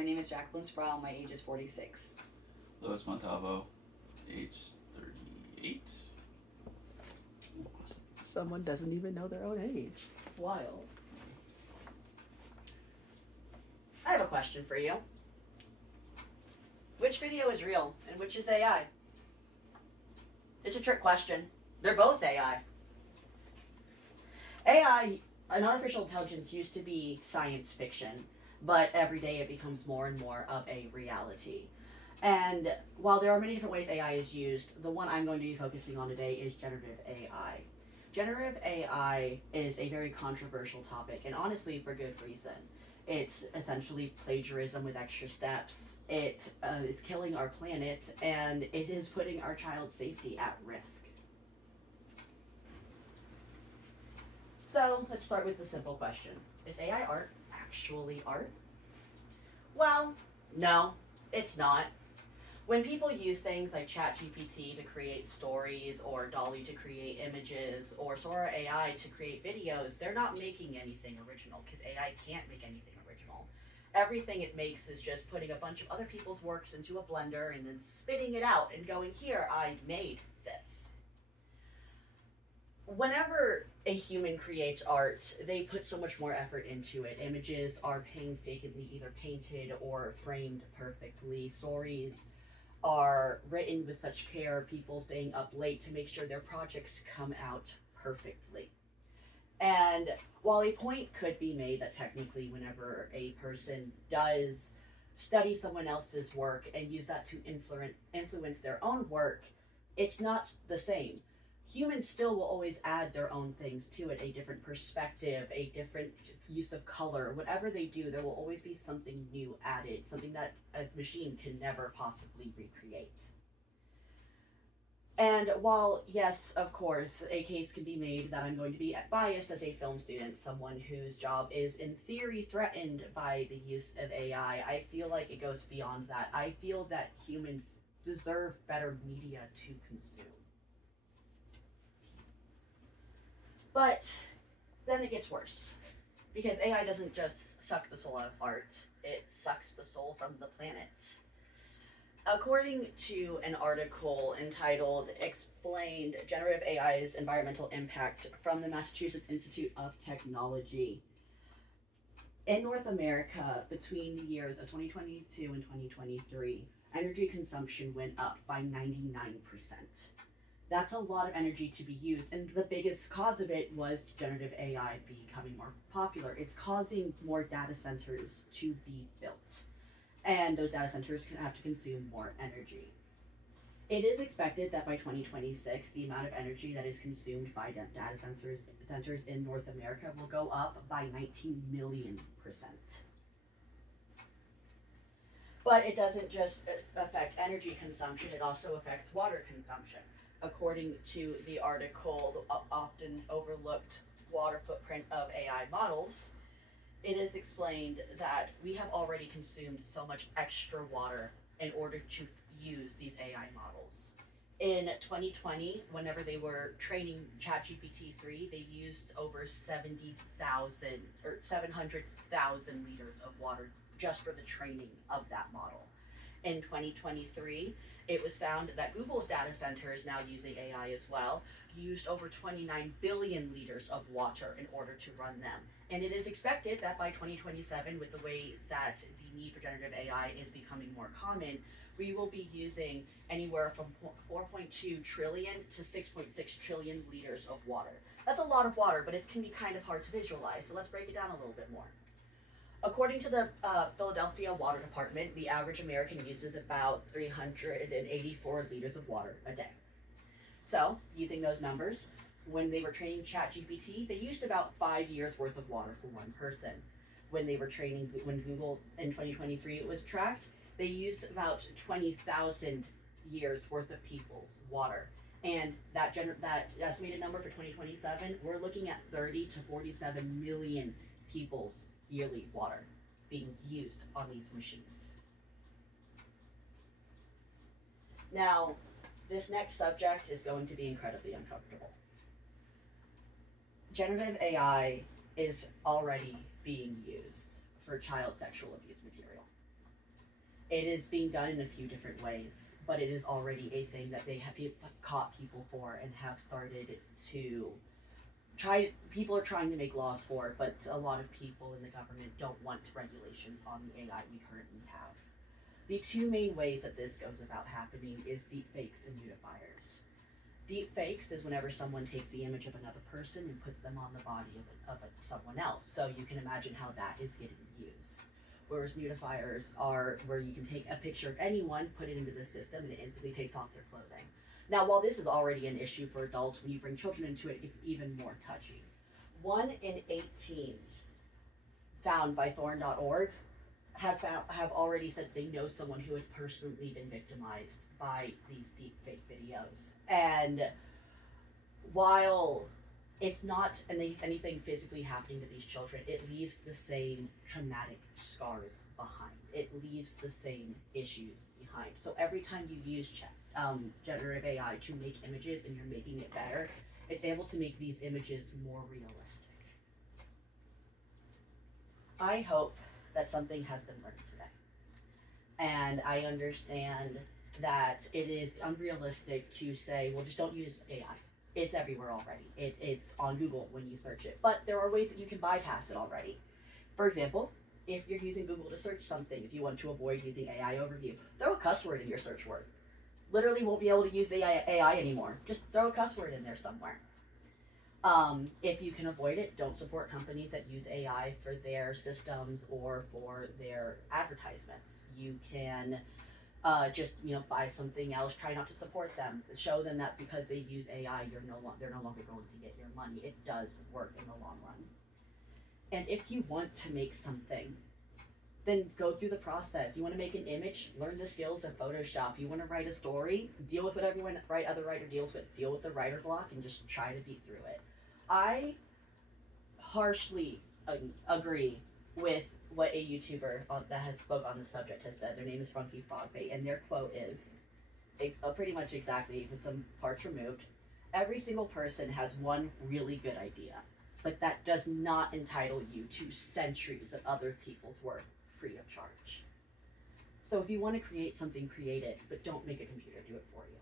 My name is Jacqueline Sproul. My age is 46. Louis Montalvo, age 38. Someone doesn't even know their own age. Wild. I have a question for you. Which video is real and which is AI? It's a trick question. They're both AI. AI, an artificial intelligence, used to be science fiction, but every day it becomes more and more of a reality. And while there are many different ways AI is used, the one I'm going to be focusing on today is generative AI. Generative AI is a very controversial topic, and honestly, for good reason. It's essentially plagiarism with extra steps. It is killing our planet, and it is putting our child's safety at risk. So let's start with the simple question. Is AI art actually art? Well, no, it's not. When people use things like ChatGPT to create stories, or Dolly to create images, or Sora AI to create videos, they're not making anything original, because AI can't make anything original. Everything it makes is just putting a bunch of other people's works into a blender and then spitting it out and going, here, I made this. Whenever a human creates art, they put so much more effort into it. Images are painstakingly either painted or framed perfectly. Stories are written with such care, people staying up late to make sure their projects come out perfectly. And while a point could be made that technically whenever a person does study someone else's work and use that to influence their own work, it's not the same. Humans still will always add their own things to it, a different perspective, a different use of color. Whatever they do, there will always be something new added, something that a machine can never possibly recreate. And while, yes, of course, a case can be made that I'm going to be biased as a film student, someone whose job is in theory threatened by the use of AI, I feel like it goes beyond that. I feel that humans deserve better media to consume. But then it gets worse, because AI doesn't just suck the soul out of art, it sucks the soul from the planet. According to an article entitled Explained Generative AI's Environmental Impact from the Massachusetts Institute of Technology, in North America, between the years of 2022 and 2023, energy consumption went up by 99%. That's a lot of energy to be used, and the biggest cause of it was generative AI becoming more popular. It's causing more data centers to be built, and those data centers can have to consume more energy. It is expected that by 2026, the amount of energy that is consumed by data centers in North America will go up by 19 million%. But it doesn't just affect energy consumption, it also affects water consumption. According to the article, the often overlooked water footprint of AI models, it is explained that we have already consumed so much extra water in order to use these AI models. In 2020, whenever they were training ChatGPT 3, they used over 700,000 liters of water just for the training of that model. In 2023, it was found that Google's data centers, now using AI as well, used over 29 billion liters of water in order to run them. And it is expected that by 2027, with the way that the need for generative AI is becoming more common, we will be using anywhere from 4.2 trillion to 6.6 trillion liters of water. That's a lot of water, but it can be kind of hard to visualize, so let's break it down a little bit more. According to the Philadelphia Water Department, the average American uses about 384 liters of water a day. So, using those numbers, when they were training ChatGPT, they used about 5 years worth of water for one person. When Google in 2023 it was tracked, they used about 20,000 years worth of people's water. And that estimated number for 2027, we're looking at 30 to 47 million people's yearly water being used on these machines. Now, this next subject is going to be incredibly uncomfortable. Generative AI is already being used for child sexual abuse material. It is being done in a few different ways, but it is already a thing that they have caught people for and have started to try. People are trying to make laws for it, but a lot of people in the government don't want regulations on the AI we currently have. The two main ways that this goes about happening is deepfakes and unifiers. Deepfakes is whenever someone takes the image of another person and puts them on the body of someone else. So you can imagine how that is getting used. Whereas unifiers are where you can take a picture of anyone, put it into the system, and it instantly takes off their clothing. Now, while this is already an issue for adults, when you bring children into it, it's even more touchy. 1 in 8 teens found by Thorn.org have already said they know someone who has personally been victimized by these deep fake videos. And while it's not anything physically happening to these children, it leaves the same traumatic scars behind. It leaves the same issues behind. So every time you use generative AI to make images and you're making it better, it's able to make these images more realistic. I hope that something has been learned today. And I understand that it is unrealistic to say, well, just don't use AI. It's everywhere already. It's on Google when you search it. But there are ways that you can bypass it already. For example, if you're using Google to search something, if you want to avoid using AI overview, throw a cuss word in your search word. Literally won't be able to use AI anymore. Just throw a cuss word in there somewhere. If you can avoid it, don't support companies that use AI for their systems or for their advertisements. You can just buy something else. Try not to support them. Show them that because they use AI, they're no longer going to get your money. It does work in the long run. And if you want to make something, then go through the process. You want to make an image, learn the skills of Photoshop. You want to write a story, deal with what other writer deals with. Deal with the writer block and just try to beat through it. I harshly agree with what a YouTuber that has spoke on the subject has said. Their name is Funky Fogbait, and their quote is pretty much exactly, with some parts removed. Every single person has one really good idea, but that does not entitle you to centuries of other people's work free of charge. So if you want to create something, create it, but don't make a computer do it for you.